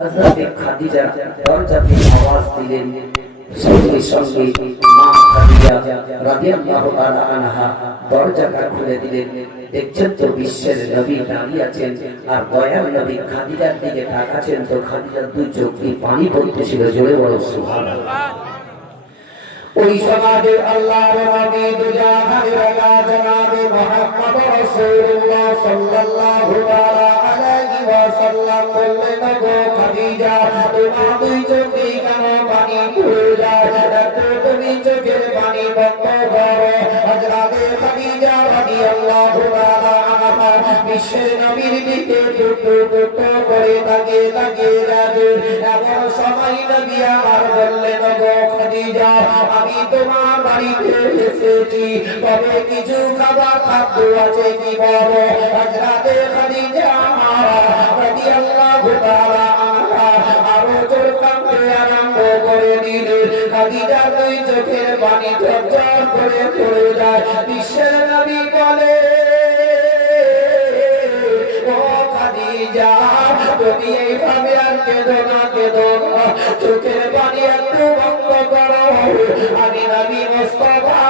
হযরত খাদিজা দরজাতে আওয়াজ দিলেন, সঙ্গে সঙ্গে মা খাদিজা রাদিয়াল্লাহু তাআলা আনহা দরজাটা খুলে দিলেন। দেখছেন তো বিশ্বের নবী দাঁড়িয়ে আছেন আর দয়ার নবী খাদিজার দিকে তাকাচ্ছেন, তো খাদিজার দুই চোখ দিয়ে পানি পড়তেছিল। জোরে বলো সুবহানাল্লাহ। ওই সমাজে আল্লাহর নবী দুজাহানের রাজা জনাবে মুহাম্মদ রাসূলুল্লাহ সাল্লাল্লাহু আলাইহি ওয়াসাল্লাম বললেন, গো খাদিজা, তোমার দুই চোখে কেন পানি পড়ে যায়? একটু তুমি চোখের পানি বন্ধ করো। হযরত খাদিজা রাদিয়াল্লাহু আনহা বিশ্বের নবীর দিকে টুকটু করে তাকিয়ে যাবেন। এমন সময় নবী আমার বললেন, গো খাদিজা, আমি তোমার বাড়িতে এসেছি, তবে কিছু খাবার খাদ্য আছে কি বলো? হযরত খাদিজা রাদিয়াল্লাহু তাআলা আনহা আরো জোর কাঁদতে আরম্ভ করে দিলেন। খাদিজার দুই চোখের পানি ঝরঝর করে পড়ে যায়। বিশ্বের নবী বলে, ও খাদিজা, তুমি এইভাবে আর কেঁদো না, চোখের পানি একটু বন্ধ করো। আমি নবী মুস্তাফা,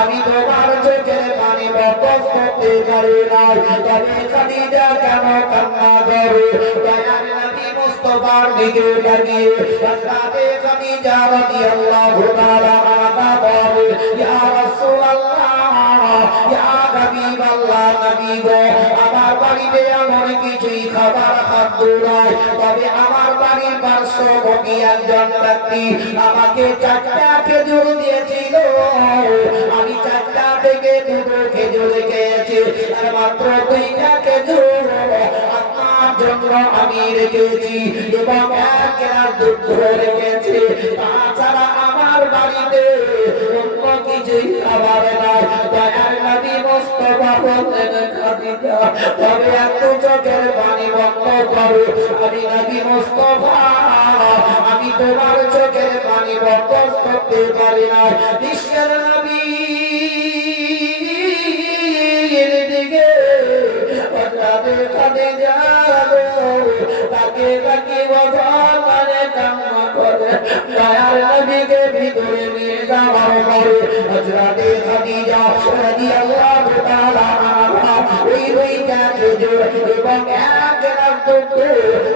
আমি তোমার চোখের পানি বন্ধ করতে পারি না, তবে খাদিজা কেন কান্না করে? দয়ার নবী মুস্তাফার দিকে তাকিয়ে হযরত খাদিজা রাদিয়াল্লাহু তাআলা আনহা বলে, ইয়া রাসূলুল্লাহ, ইয়া হাবিবাল্লাহ, নবী গো, আমার বাড়িতে এমন কিছুই খাবার খাদ্য নাই, তবে আমার বাড়ির পার্শ্ববর্তী একজন ব্যক্তি আমাকে 4টা খেজুর দিয়েছিল। আমি 4টা থেকে 2টো খেজুর খেয়েছি, আর মাত্র 2টা খেজুর আপনার জন্য আমি রেখেছি এবং 1 গ্লাস দুধ রেখেছি। তাছাড়া আমার বাড়িতে অন্য কিছুই খাবার নাই। দয়ার নবী মুস্তাফা বললেন, খাদিজা, তবে একটু চোখের পানি বন্ধ করো। আমি নবী মুস্তাফা, আমি তোমার চোখের পানি বন্ধ করতে পারি না। বিশ্বের নবী দিকে খাদিজা তাকে তাকে বছর মানে কান্না করে। দয়ার নবীকে ভিতরে নিয়ে যাওয়ার পরে হযরত খাদিজা রাদিয়াল্লাহু তাআলা আনহা ওই 2টা খেজুর এবং 1 গ্লাস দুধ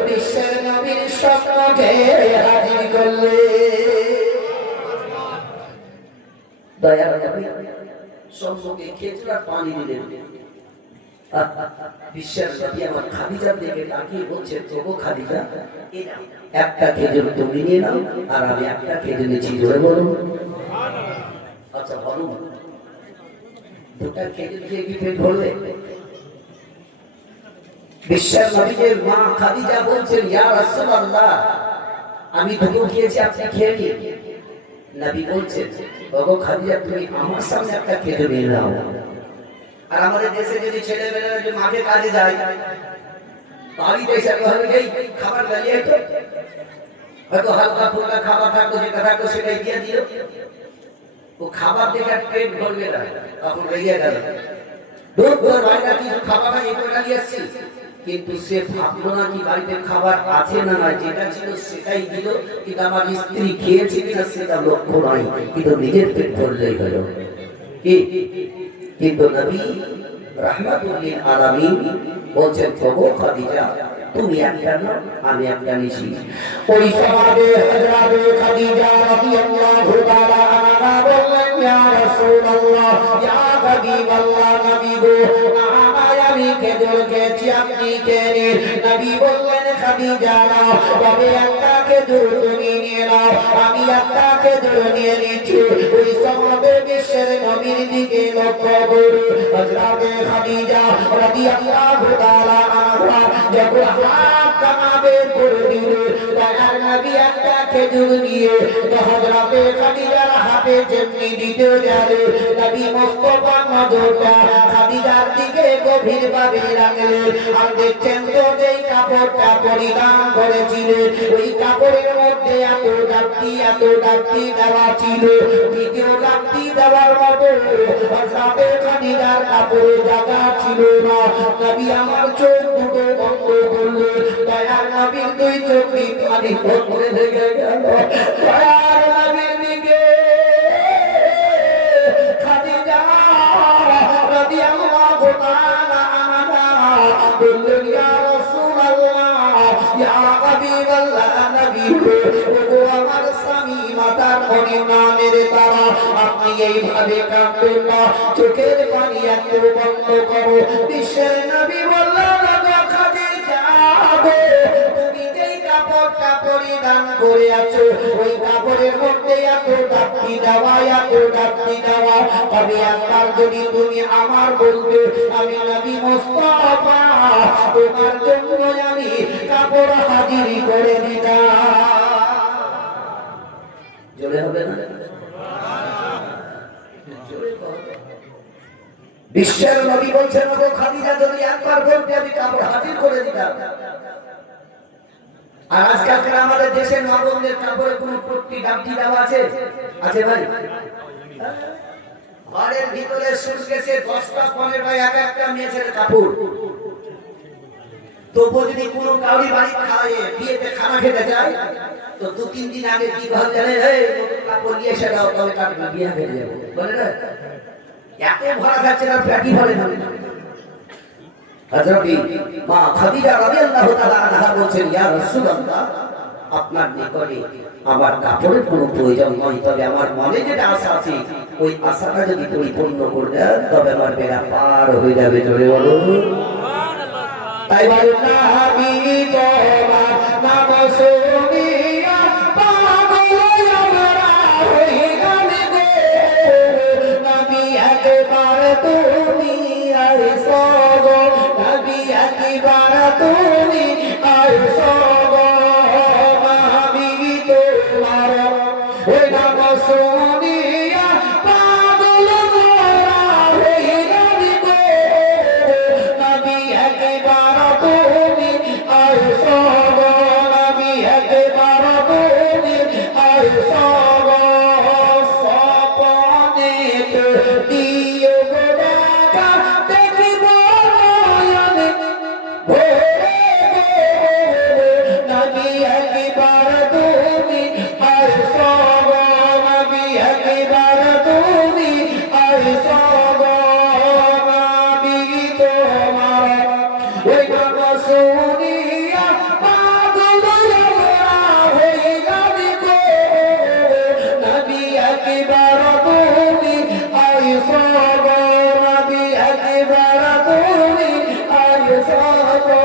বিশ্বের নবীর সম্মুখে হাজির করলেন। দয়ার নবী সম্মুখে খেজুর আর পানি দিলেন। বিশ্বের নবী আমার খাদিজার দিকে তাকিয়ে বলছেন, ওগো খাদিজা, একটা খেজুর তুমি নিয়ে নাও আর আমি একটা খেজুর নিচ্ছি। জোরে বলুন সুবহানাল্লাহ। আচ্ছা বলুন, 2টা খেজুর দিয়ে কি পেট ভরবে? বিশ্বের নবীর মা খাদিজা বলছেন, ইয়া রাসূলুল্লাহ, আমি 2টো খেয়েছি, আপনি খেয়ে নিন। নবী বলছেন, ওগো খাদিজা, তুমি আমার সামনে একটা খেজুর নিয়ে নাও। আর আমাদের দেশে যদি ছেলেমেয়েরা যে মাঠে কাজে যায়, বাড়িতে এসে এই খাবার দাঁড়িয়ে হয়তো হালকা ফুলকা খাবার থাকতো, যেটা থাকতো সেটাই দিয়ে দিল। ও খাবার দেখে পেট ভরবে না, তখন রেগে গেল, বাইরে কিছু খাবার নিয়ে আসছি। কিন্তু সে ভাবলো না কি বাড়িতে খাবার আছে না নাই, যেটা ছিল সেটাই দিল। কিন্তু আমার স্ত্রী খেয়েছে কিনা সেটা লক্ষ্য নয়, কিন্তু নিজের পেট ভরলেই হলো। কিন্তু নবী রাহমাতুল লিল আলামিন বলছেন, ওগো খাদিজা, তুমি একটা নাও, আমি একটা নিছি। ওই সমাজে হযরত খাদিজা রাদিয়াল্লাহু তাআলা আনহা বললেন, ইয়া রাসূলুল্লাহ, ইয়া হাবিবাল্লাহ, নবী গো, আমি খেজুর খেয়েছি, আপনি খেয়ে নিন। নবী বললেন, খাদিজা নাও, তবে একটা খেজুর তুমি নিয়ে নাও, আমি একটা খেজুর নিয়ে নিচ্ছি। ওই সমাজে বিশ্বের নবীর দিকে লক্ষ্য করে হযরত খাদিজা রাদিয়াল্লাহু তাআলা আনহা যখন হাত কামাবে করে দিল, দয়ার নবী একটা খেজুর নিয়ে হযরত খাদিজার হাতে যেমনি দিতে গেল, নবী মুস্তাফা নজরটা খাদিজার দিকে গভীরভাবে রাখলেন। আর দেখছেন তো, যেই কাপড়টা পরিধান করেছিলেন ওই কাপড়ের মধ্যে এত ডাকটি দেওয়া ছিল, দ্বিতীয় ডাকটি দেওয়ার মতো হযরত খাদিজার কাপড়ে জায়গা ছিল না। নবী আমার চোখ দুটো বন্ধ করলেন। দয়ার নবীর দুই চোখে পানি পড়তে লেগে গেল দয়ার নবীর দিকে খাদিজা রাদিয়াল্লাহু তাআলা আনহা বললেন ইয়া রাসূলুল্লাহ ইয়া হাবিবাল্লাহ নবী গো আমার স্বামী মাতার মনে নামের তারা আপনি এইভাবে কাঁদবেন না চোখের পানি একটু বন্ধ করো বিশ্বের নবী বললেন খাদিজা তুমি যেই কাপড়টা পরিধান করে আছো ওই কাপড়ের মধ্যে এত ডাক্তি দেওয়া তবে একবার যদি তুমি আমার বলবে আমি নবী মুস্তাফা তোমার জন্য আমি কাপড় হাজির করে দিতাম জোরে হবে না বিশ্বের নবী বলছেন ওগো খাদিজা যদি একবার বলতে আমি কাপড় হাজির করে দিতাম আর আজকাল আমাদের দেশের নবমদের কাপড়ে কোনো পট্টি ডাক্তি দেওয়া আছে আছে ভাই ঘরের ভিতরে সুটকেসে 10টা 15টা এক একটা মেয়েছের কাপড় তবু যদি কোনো কাউরি বাড়ি খাওয়ায় বিয়েতে খানা খেতে যায় তো 2-3 দিন আগে কি বল জানে এই নতুন কাপড় নিয়ে এসে দাও তবে কাপড় বিয়ে খেতে যাবো বলে না এত ভরা যাচ্ছে না প্যাটি ভরে না হযরত মা খাদিজা রাদিয়াল্লাহু তাআলা আনহা বলেন ইয়া রাসূলুল্লাহ আপনার নিকটে আমার কাপড়ের কোনো প্রয়োজন নয় তবে আমার মনে যেটা আশা আছে ওই আশাটা যদি পরিপূর্ণ করে দেন তবে আমার বেড়া পার হয়ে যাবে জোরে বলো সুবহানাল্লাহ তাই বলেন না আমি তোমার নাম শুনিয়া পাগল আমরা হই গানে গো নবী একবার তুমি আইসো গো নবী একবার তুমি আইসো গো আমি তোমার ওই নাম শুনিয়া পাগল আমরা হই গানে গো নবী একবার তুমি আইসো গো নবী একবার তুমি আইসো গো সপনে দিও গো দেখা দেখিব নয়নে ভোরে নবী একবার তুমি আইসো গো নবী একবার তুমি আইসো গো নবী তোমার ওই নাম শুনিয়া পাগল আমরা হই যাবি গো নবী একবার তুমি আইসো গো নবী একবার তুমি আইসো গো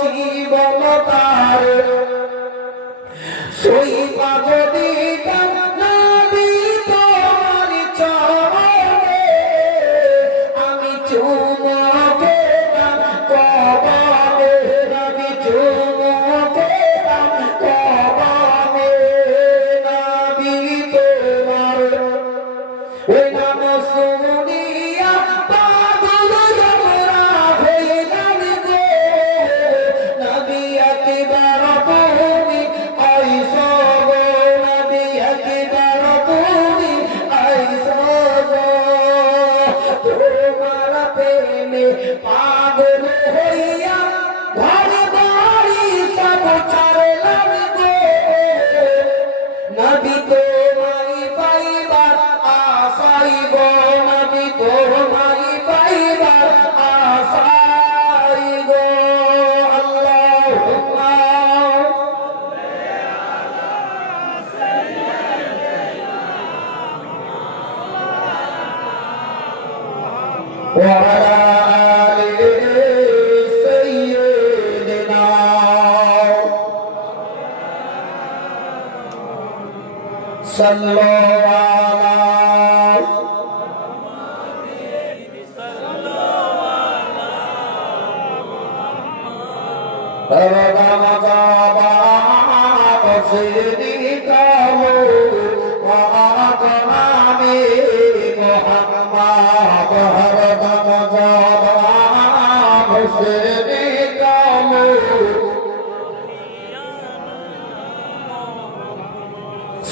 জীবন তার সই পাগলিতাম নবী তোমার চরণে আমি চুমো খেতাম কবামে নবী চুমো খেতাম কবামে নবী তোমার ওই নাম শুনিয়া পাগল আমরা হয়ে যাবে গো নবী একবার তুমি আইসো গো নবী একবার তুমি আইসো গো তোমার প্রেমে পাগল হইয়া ঘর বাড়ি সব ছাড়লাম গো নবী তোমায় পাইবার আশাই গো নবী তোমায় পাইবার আশাই গো আল্লাহুম্মা ওয়া আলা আলি সাইয়্যিদিনা সাল্লাল্লাহু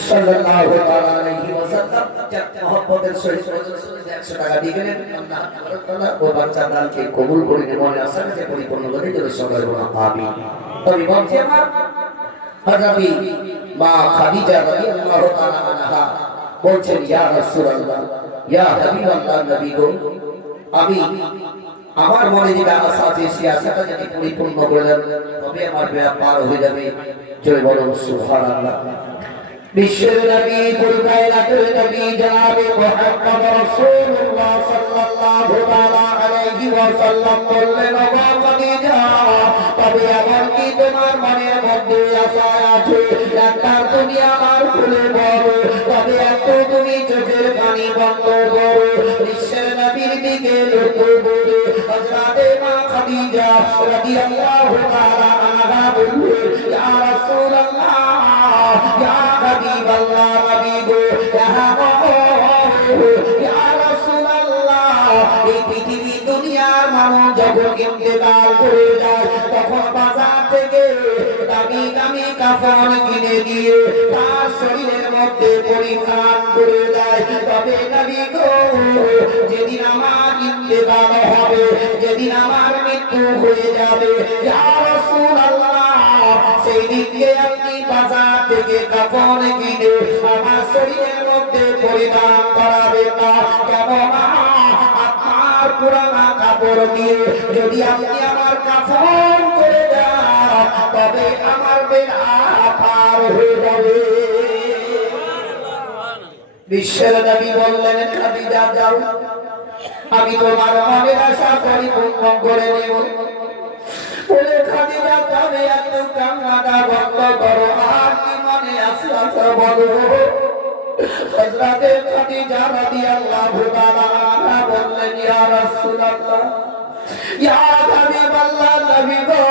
সাল্লাল্লাহু আলাইহি ওয়াসাল্লাম মহব্বতের সহিত 100 টাকা দিয়ে গেলেন। আল্লাহ তাআলা ও বাচ্চা দানকে কবুল করে নিয়ে মনে আশা রেখে পরিপূর্ণ করে দিল। সবাই বলুন আমিন। তবে বলছি আমার হযরত মা খাদিজা রাদিয়াল্লাহু তাআলা আনহা বলছেন, ইয়া রাসূলুল্লাহ, ইয়া হাবিবাল্লাহ, নবী গো, আমি আমার মনে যেটা আশা আছে সেই আশাটা যদি পরিপূর্ণ করে দেন তবে আমার বেড়া পার হয়ে যাবে। জয় বলুন সুবহানাল্লাহ। বিশ্বের নবী, কুল কায়নাতের নবী জনাবে মুহাম্মদ রাসূলুল্লাহ সাল্লাল্লাহু তাআলা আলাইহি ওয়াসাল্লাম বললেন, ও খাদিজা, তবে এমন কি তোমার মনের মধ্যে আশা আছে? একটা তুমি আমার খুলে বলো, তবে এত তুমি চোখের পানি বন্ধ করো, বিশ্বের নবীর দিকে লক্ষ্য করে হযরতে মা খাদিজা রাদিয়াল্লাহু তাআলা আনহা বললেন, ইয়া রাসূলুল্লাহ, ইয়া হাবিবাল্লাহ, নবী গো, ইয়া রাসূলুল্লাহ, এই পৃথিবী দুনিয়ার মানুষ যখন ইন্তেকাল করে যায় তখন বাজার থেকে দামি দামি কাফন কিনে দিয়ে তার শরীরের মধ্যে পরিধান করে দেয়। তবে নবী গো, যেদিন আমার ইন্তেকাল হবে, যেদিন আমার মৃত্যু হয়ে যাবে, ইয়া রাসূলুল্লাহ, সেই দিনকে আপনি বাজার থেকে কাফন কিনে আমার শরীরের মধ্যে পরিধান করাবেন না। কেননা আপনার পুরানা কাপড় দিয়ে যদি আপনি আমার কাফন করে দেন তবে আমার বেড়া পার হয়ে যাবে। বিশ্বের নবী বললেন, খাদিজা যাও, আমি তোমার মনের আশা পরিপূর্ণ করে নেব। বলে খাদিজা, তবে এত কান্নাটা বন্ধ করো, আর কি মনে আশা বলো। হযরতে খাদিজা রাদিয়াল্লাহু তাআলা আনহা বললেন, ইয়া রাসূলুল্লাহ, ইয়া হাবিবাল্লাহ, নবী গো,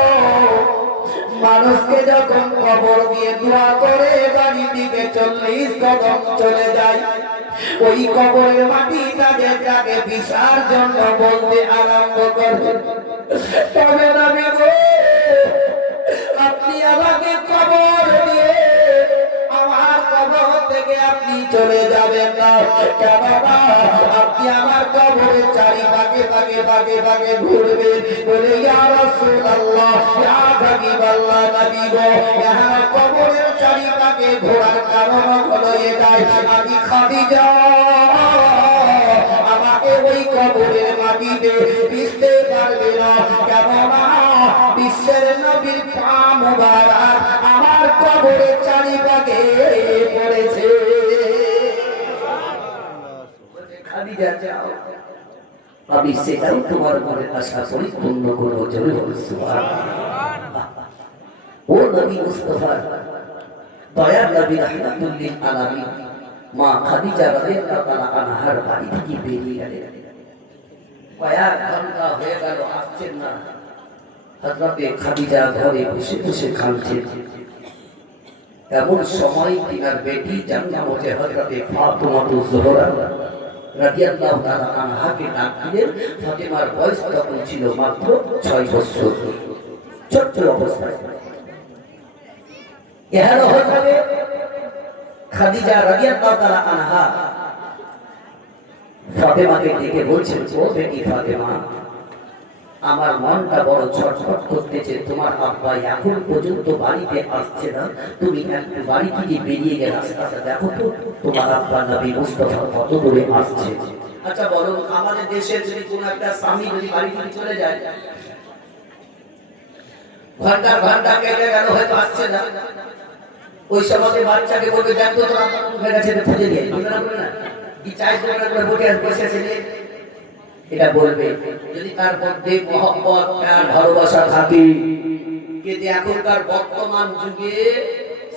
মানুষকে যখন কবর দিয়ে দোয়া করে বাড়ি দিকে 40 কদম চলে যায়, ওই কবরের মাটিটা যাকে বিসার জন্য বলতে আরম্ভ করে। তবে নবী গো, আপনি আমাকে কবর দিয়ে আমার কবর থেকে আপনি চলে যাবেন না। কেননা আপনি আমার কবরের চারিপাশে পাকে ঘুরবেন। বলে, ইয়া রাসূলুল্লাহ, ইয়া হাবিবাল্লাহ, নবী গো, আমার কবরের চারিপাশে ঘোরার কারণ হলো এটাই, আমি খাদিজা আমাকে ওই কবরের মাটিতে পিষতে পারবে না। কেননা বিশ্বের নবীর পা মুবারক আমার কবরের চারিপাশে পড়েছে। খাদিজা যাও, আমি সেটাও তোমার মনের আশা পরিপূর্ণ করবো। জোরে বলো সুবহানাল্লাহ। ও নবী মুস্তাফা, দয়ার নবী রাহমাতুল লিল আলামিন মা খাদিজা রাদিয়াল্লাহু তাআলা আনহার বাড়ি থেকে বেরিয়ে গেলেন। কয়েক ঘন্টা হয়ে গেল, আসছেন না। হযরতে খাদিজা ঘরে বসে বসে কাঁদছেন। এমন সময় তিনার বেটি জান্নাতে হযরতে ফাতেমা জোহরা রাদিয়াল্লাহু তাআলা আনহাকে ডাক দিলেন। ফাতেমার বয়স তখন ছিল মাত্র 6 বছর, ছোট্ট অবস্থায়। এহেন হযরতে খাদিজা রাদিয়াল্লাহু তাআলা আনহা ফাতেমাকে ডেকে বলছেন, ও বেটি ফাতেমা, আমার মনটা বড় ছটফট করতেছে, তোমার আব্বা এখন পর্যন্ত বাড়িতে আসছে না, তুমি একটু বাড়ি থেকে বেরিয়ে গেলে রাস্তাটা দেখো তো, তোমার আব্বা নবী মুস্তাফা কত দূরে আসছে। আচ্ছা বলো, আমাদের দেশে যদি কোনো একটা স্বামী যদি বাড়ি থেকে চলে যায়, ঘন্টা কেটে গেল, হয়তো আসছে না, ওই সময় বাচ্চাকে বলবে, দেখো তোর আব্বা কোথায় গেছে, খুঁজে দিয়ে না কি চাই করে বসে আছে। এটা বলবে যদি তার মধ্যে মহব্বত প্যার ভালোবাসা থাকে। কিন্তু এখনকার বর্তমান যুগে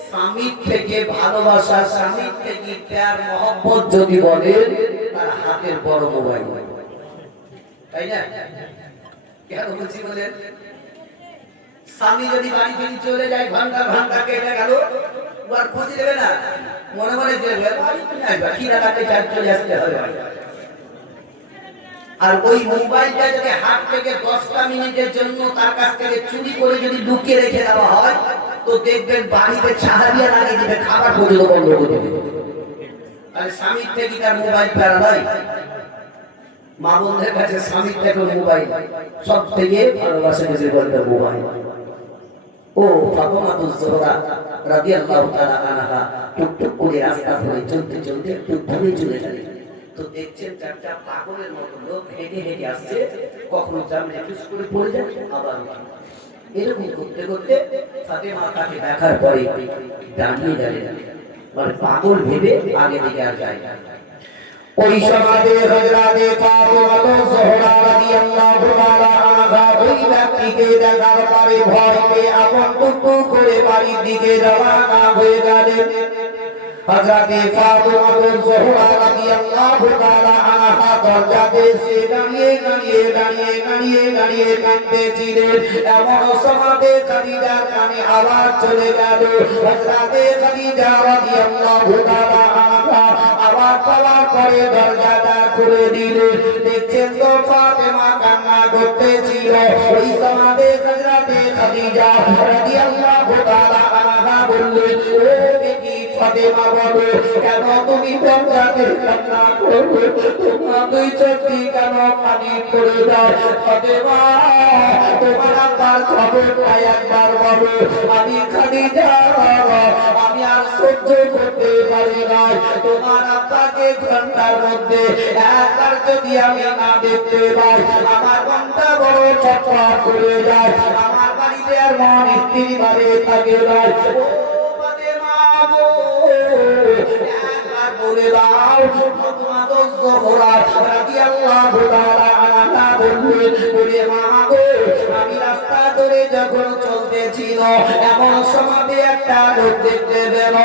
স্বামীর থেকে ভালোবাসা, স্বামীর থেকে প্যার মহব্বত যদি বলেন, তার হাতের বড় মোবাইল, তাই না? কেন বলছি বলেন, স্বামী যদি বাড়ি থেকে চলে যায়, ঘন্টা কেটে গেল, আর খোঁজ দেবে না, মনে মনে চলে আসতে হবে। আর ওই মোবাইলটা যদি হাত থেকে 10টা মিনিটের জন্য তার কাছ থেকে চুরি করে যদি লুকিয়ে রেখে দেওয়া হয়, তো দেখবেন বাড়িতে ছাড়া দিয়ে লাগিয়ে দিবে, খাবার পর্যন্ত বন্ধ করে দেবে। আর স্বামীর থেকে তার মোবাইল প্যারা নয়। মা বোনদের কাছে স্বামীর থেকে মোবাইল সব থেকে ভালোবাসে যে বলতে মোবাইল। ও ফাতেমাতুজ জোহরা রাদিয়াল্লাহু তাআলা আনহা টুকটুক করে রাস্তা ধরে চলতে চলতে একটু দূরে চলে গেলেন। তো দেখছেন চারটা পাগলের মতো লোক হেঁটে হেঁটে আসছে, কখনো জামলে চুস করে পড়ে যায়, আবার এরকম করতে করতে ফাতেমা তাকে দেখার পরে দাঁড়িয়ে গেলেন, মানে পাগল ভেবে আগে দিকে আর যায় না। ওই সমাজে হযরতে ফাতেমা জোহরা রাদিয়াল্লাহু তাআলা আনহা ওই ব্যক্তিকে দেখার পরে ভয় পেয়ে আপন টুকটুক করে বাড়ির দিকে রওনা হয়ে গেলেন। হযরতে ফাতেমা জোহরা রাদিয়াল্লাহু তাআলা আনহা দরজাতে এসে দাঁড়িয়ে কাঁদতেছিলেন। এমন সময়ে খাদিজার কানে আওয়াজ চলে গেল। হযরতে খাদিজা রাদিয়াল্লাহু তাআলা আনহা আওয়াজ পাওয়ার পরে দরজাটা খুলে দিলেন। দেখছেন তো ফাতেমা কান্না করতেছিল। ওই সময়ে হযরতে খাদিজা রাদিয়াল্লাহু তাআলা আনহা বললেন, ও বেটি ফাতেমা, বলো কেন তুমি দরজাতে কান্না করো? তোমার দুই চোখে কেন পানি পড়ে যায়? ফাতেমা, তোমার আব্বার খবরটা একবার বলো। আমি খাদিজা, আমি আর সহ্য করতে পারি না। তোমার আব্বাকে ঘন্টার মধ্যে একবার যদি আমি না দেখতে পাই, আমার মনটা বড় ছটফট করে যায়। আমার বাড়িতে আর মন স্থির ভাবে থাকে না। ও ফাতেমা গো, একবার বলে দাও। ফাতেমাতুজ জোহরা রাদিয়াল্লাহু তাআলা আনহা বললেন, ওরে মা গো, আমি রাস্তা ধরে যখন চলতেছিল এমন সময় একটা লোক দেখতে পেল।